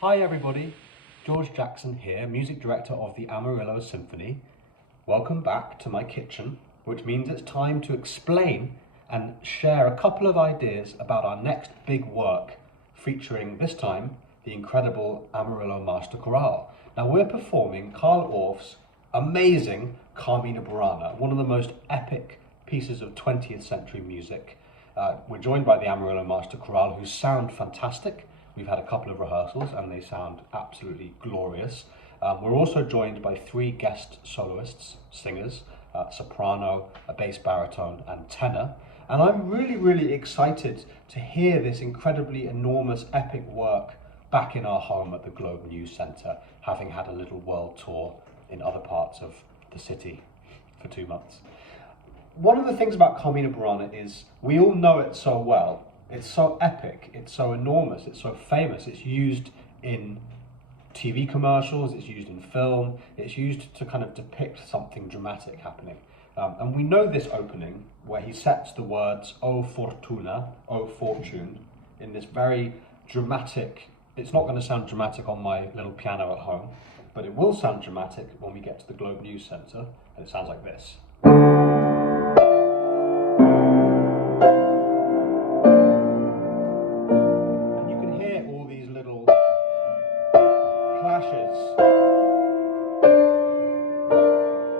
Hi everybody, George Jackson here, music director of the Amarillo Symphony. Welcome back to my kitchen, which means it's time to explain and share a couple of ideas about our next big work, featuring this time the incredible Amarillo Master Chorale. Now we're performing Carl Orff's amazing Carmina Burana, one of the most epic pieces of 20th century music. We're joined by the Amarillo Master Chorale, who sound fantastic. We've had a couple of rehearsals and they sound absolutely glorious. We're also joined by 3 guest soloists, singers, soprano, a bass baritone and tenor. And I'm really excited to hear this incredibly enormous epic work back in our home at the Globe News Centre, having had a little world tour in other parts of the city for 2 months. One of the things about Carmina Burana is we all know it so well. It's so epic, it's so enormous, it's so famous. It's used in TV commercials, it's used in film, it's used to kind of depict something dramatic happening. And we know this opening where he sets the words "O fortuna," "O fortune," in this very dramatic. It's not going to sound dramatic on my little piano at home, but it will sound dramatic when we get to the Globe News Centre, and it sounds like this.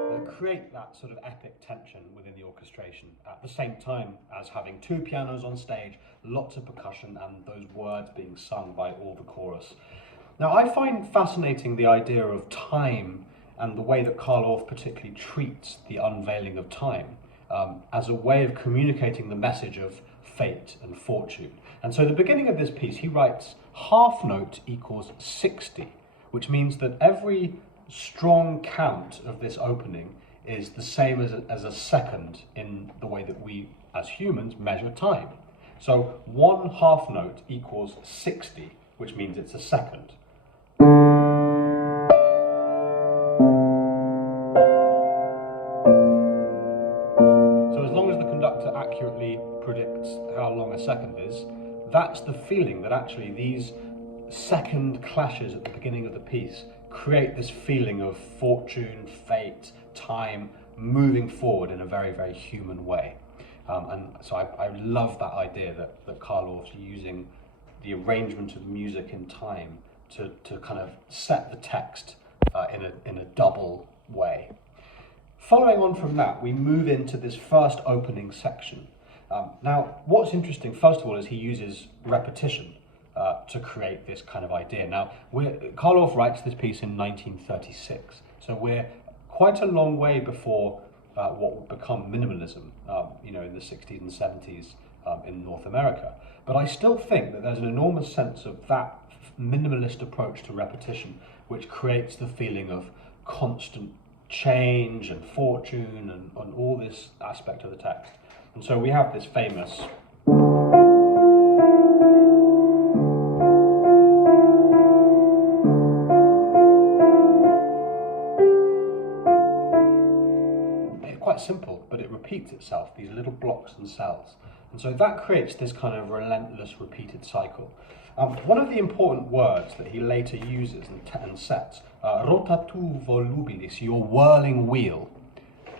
That create that sort of epic tension within the orchestration at the same time as having 2 pianos on stage, lots of percussion and those words being sung by all the chorus. Now I find fascinating the idea of time and the way that Carl Orff particularly treats the unveiling of time as a way of communicating the message of fate and fortune. And so at the beginning of this piece he writes half note equals 60, which means that every strong count of this opening is the same as a second in the way that we as humans measure time. So 1 half note equals 60, which means it's a second. So as long as the conductor accurately predicts how long a second is, that's the feeling that actually these second clashes at the beginning of the piece create this feeling of fortune, fate, time, moving forward in a very human way. And so I love that idea that Carl Orff's using the arrangement of music in time to kind of set the text in a double way. Following on from that, we move into this first opening section. Now, what's interesting, first of all, is he uses repetition to create this kind of idea. Now, Carl Orff writes this piece in 1936, so we're quite a long way before what would become minimalism, in the 60s and 70s in North America. But I still think that there's an enormous sense of that minimalist approach to repetition, which creates the feeling of constant change and fortune and all this aspect of the text. And so we have this famous simple, but it repeats itself, these little blocks and cells. And so that creates this kind of relentless repeated cycle. One of the important words that he later uses and sets, rotatu volubilis, your whirling wheel.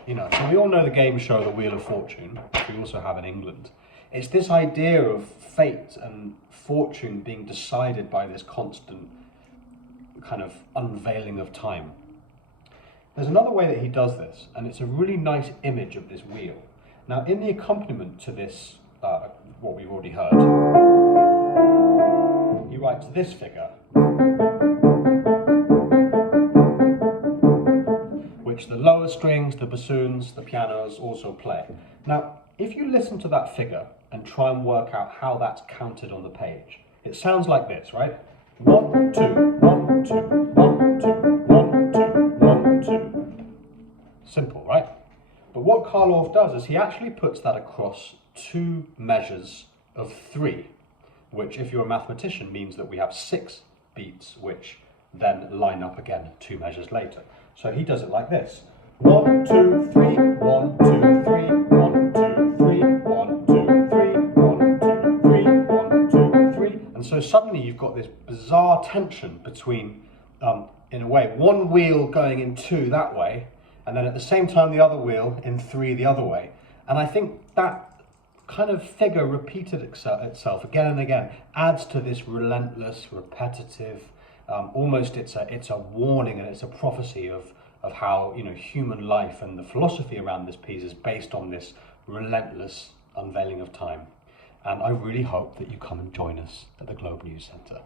So we all know the game show The Wheel of Fortune, which we also have in England. It's this idea of fate and fortune being decided by this constant kind of unveiling of time. There's another way that he does this, and it's a really nice image of this wheel. Now, in the accompaniment to this, what we've already heard, he writes this figure, which the lower strings, the bassoons, the pianos also play. Now, if you listen to that figure and try and work out how that's counted on the page, it sounds like this, right? 1, 2, 1, 2, 1, 2, 1, 2, 1, 2. Simple, right? But what Carl Orff does is he actually puts that across 2 measures of 3, which, if you're a mathematician, means that we have 6 beats, which then line up again 2 measures later. So he does it like this. 1, 2, 3, 1, 2, 3, 1, 2, 3, 1, 2, 3, 1, 2, 3, 1, 2, 3, and so suddenly you've got this bizarre tension between, in a way, one wheel going in 2 that way, and then at the same time the other wheel in 3 the other way. And I think that kind of figure repeated itself again and again, adds to this relentless, repetitive, almost it's a warning and it's a prophecy of how, you know, human life and the philosophy around this piece is based on this relentless unveiling of time. And I really hope that you come and join us at the Globe News Centre.